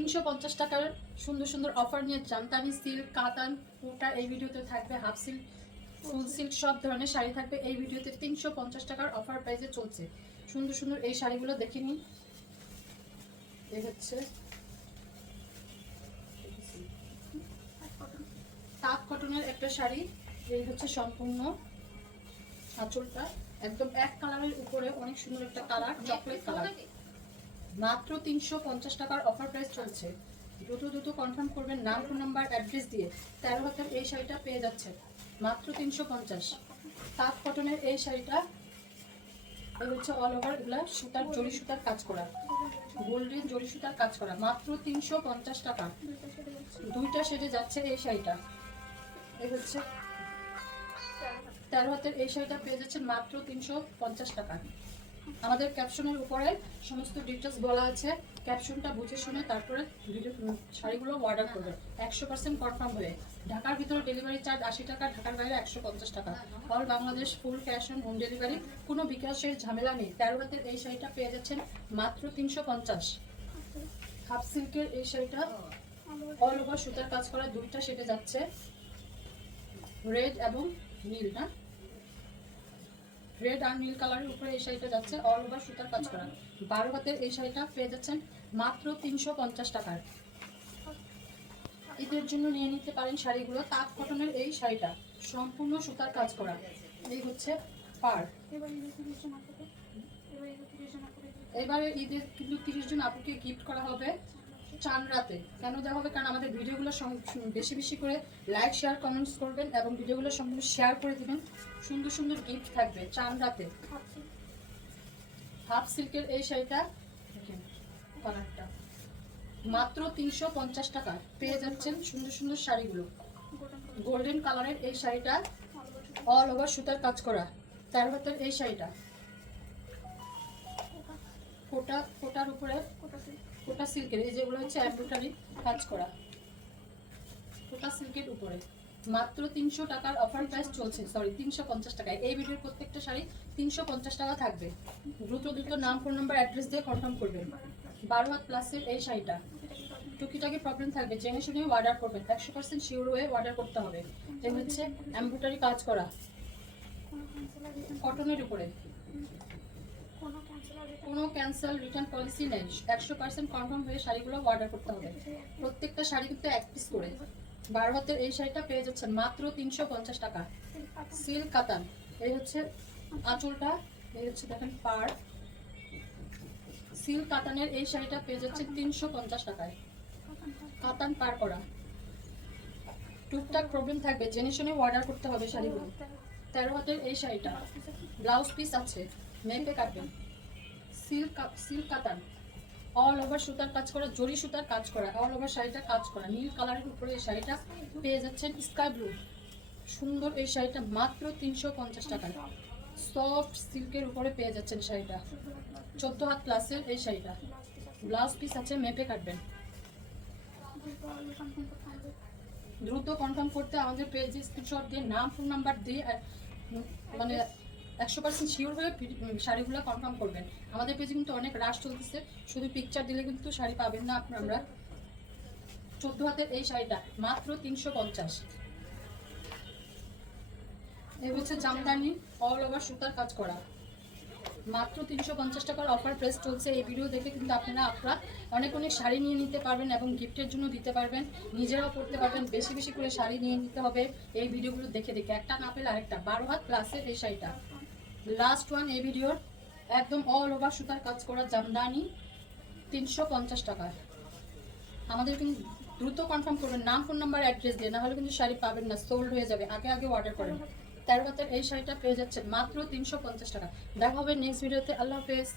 350 টাকার সুন্দর সুন্দর অফার নিয়ে জামদানি সিল্ক কাতান কোটা এই ভিডিওতে থাকবে, হাফ সিল্ক ফুল সিল্ক সব ধরনের শাড়ি থাকবে এই ভিডিওতে। 350 টাকার অফার প্রাইসে চলছে। সুন্দর সুন্দর এই শাড়িগুলো দেখে নিন। এই হচ্ছে তাঁত কটনের একটা শাড়ি। এই হচ্ছে সম্পূর্ণ আঁচলটা, একদম এক কালারের উপরে অনেক সুন্দর একটা কালার, চকলেট কালার। মাত্র 350 টাকার অফার প্রাইস চলছে। দ্রুত দ্রুত কনফার্ম করবেন নাম, ফোন নাম্বার, অ্যাড্রেস দিয়ে। 13 হাতের এই শাড়িটা পেয়ে যাচ্ছে মাত্র 350। তাঁত কটনের এই শাড়িটা, এই হচ্ছে অল ওভার এগুলা সুতার জরি সুতার কাজ করা, গোল্ডেন জরি সুতার কাজ করা, মাত্র 350 টাকা। দুইটা শেডে যাচ্ছে এই শাড়িটা। এই হচ্ছে 13 হাতের এই শাড়িটা পেয়ে যাচ্ছেন মাত্র 350 টাকা। আমাদের ক্যাপশনের উপরে সমস্ত ডিটেলস বলা আছে, ক্যাপশনটা বুঝে শুনে তারপরে ভিডিও শাড়িগুলো অর্ডার করবেন 100% কনফার্ম হয়ে। ঢাকার ভিতরে ডেলিভারি চার্জ 80 টাকা, ঢাকার বাইরে 150 টাকা। All Bangladesh full cash on home delivery, কোনো বিকাশের ঝামেলা নেই। 13 হাতের এই শাড়িটা পেয়ে যাচ্ছেন মাত্র 350। হাফ সিল্কের এই শাড়িটা অল ওভার সুতার কাজ করা, দুইটা সেটে যাচ্ছে, রেড এবং নীল না, রেড আর নীল কালারের উপরে এই শাড়িটা যাচ্ছে, অল ওভার সুতার কাজ করা। 12 হাতের এই শাড়িটা পেয়ে যাচ্ছেন মাত্র 350 টাকায়। ঈদের জন্য নিয়ে নিতে পারেন শাড়িগুলো। তাঁত কটনের এই শাড়িটা সম্পূর্ণ সুতার কাজ করা। এই হচ্ছে পার। এবারে ঈদের কিন্তু 30 জন আপুকে গিফট করা হবে চান রাতে। কেন দেওয়া হবে? কারণ আমাদের ভিডিওগুলো বেশি বেশি করে লাইক শেয়ার কমেন্টস করবেন এবং ভিডিওগুলো সম্পূর্ণ শেয়ার করে দিবেন। সুন্দর সুন্দর গিফট থাকবে চান রাতে। হাফ সিল্কের এই শাড়িটা দেখেন, কালারটা মাত্র 350 টাকা পেয়ে যাচ্ছেন সুন্দর সুন্দর শাড়িগুলো। গোল্ডেন কালারের এই শাড়িটা অল ওভার সুতার কাজ করা। 13 হাতের এই শাড়িটা কোটার উপরে কোটা সিল্কের, এই যেগুলো হচ্ছে এমব্রয়ডারি কাজ করা, কোটা সিল্কের উপরে মাত্র 300 টাকার অফার প্রাইস চলছে। সরি, 350 টাকায় এই ভিডিওর প্রত্যেকটা শাড়ি 350 টাকা থাকবে। দ্রুত দ্রুত নাম, ফোন নাম্বার, অ্যাড্রেস দিয়ে কনফার্ম করবেন। 12 হাত প্লাসের এই শাড়িটা টুকিটাকি প্রবলেম থাকবে, জেনে শুনে অর্ডার করবেন, 100% শিওর হয়ে অর্ডার করতে হবে। এই হচ্ছে এমব্রয়ডারি কাজ করা কটনের উপরে, কোনো ক্যান্সেল রিটার্ন পলিসি নেই, 100% কনফার্ম হয়ে শাড়িগুলো অর্ডার করতে হবে। প্রত্যেকটা শাড়ি কিন্তু এক পিস করে। 12 হাতের এই শাড়িটা পেয়ে যাচ্ছেন মাত্র 350 টাকা। সিল্ক কাতান, এই হচ্ছে আঁচলটা, এই হচ্ছে দেখেন পার। সিল্ক কাতানের এই শাড়িটা পেয়ে যাচ্ছে 350 টাকায়, কাতান পার করা। টুকটাক প্রবলেম থাকবে, জেনে শুনে অর্ডার করতে হবে শাড়িগুলো। 13 হাতের এই শাড়িটা ব্লাউজ পিস আছে, মেপে কাটবেন। সিল্ক কাতান অল ওভার সুতার কাজ করা, জরি সুতার কাজ করা, অল ওভার শাড়িটা কাজ করা। নীল কালারের উপরে এই শাড়িটা পেয়ে যাচ্ছেন স্কাই ব্লু। সুন্দর এই শাড়িটা মাত্র 350 টাকায়। সফট সিল্কের উপরে পেয়ে যাচ্ছেন শাড়িটা। 14 হাত প্লাসের এই শাড়িটা, ব্লাউজ পিস আছে, মেপে কাটবেন। দ্রুত কনফার্ম করতে আমাদের পেজে স্ক্রিনশট দিয়ে নাম, ফোন নাম্বার দিয়ে মানে 100% শিওর হয়ে শাড়িগুলো কনফার্ম করবেন। আমাদের পেজে কিন্তু অনেক রাশ চলতেছে, শুধু পিকচার দিলে কিন্তু শাড়ি পাবেন না আপনারা। 14 হাতের এই শাড়িটা মাত্র 350। এই হচ্ছে জামদানি অল ওভার সুতার কাজ করা, মাত্র 350 টাকার অফার প্রাইস চলছে। এই ভিডিও দেখে কিন্তু আপনারা অনেক অনেক শাড়ি নিয়ে নিতে পারবেন এবং গিফটের জন্য দিতে পারবেন, নিজেরাও পড়তে পারবেন। বেশি বেশি করে শাড়ি নিয়ে নিতে হবে এই ভিডিওগুলো দেখে দেখে, একটা না পেলে আরেকটা। 12 হাত প্লাসের এই শাড়িটা লাস্ট ওয়ান এই ভিডিওর, একদম অল ওভার সুতার কাজ করা জামদানি, 350 টাকা। আমাদের কিন্তু দ্রুত কনফার্ম করবেন নাম, ফোন নাম্বার, অ্যাড্রেস দিয়ে, না হলে কিন্তু শাড়ি পাবেন না, সোল্ড হয়ে যাবে। আগে আগে অর্ডার করেন। 13 হাতের এই শাড়িটা পেয়ে যাচ্ছেন মাত্র 350 টাকা। দেখা হবে নেক্সট ভিডিওতে। আল্লাহ হাফেজ।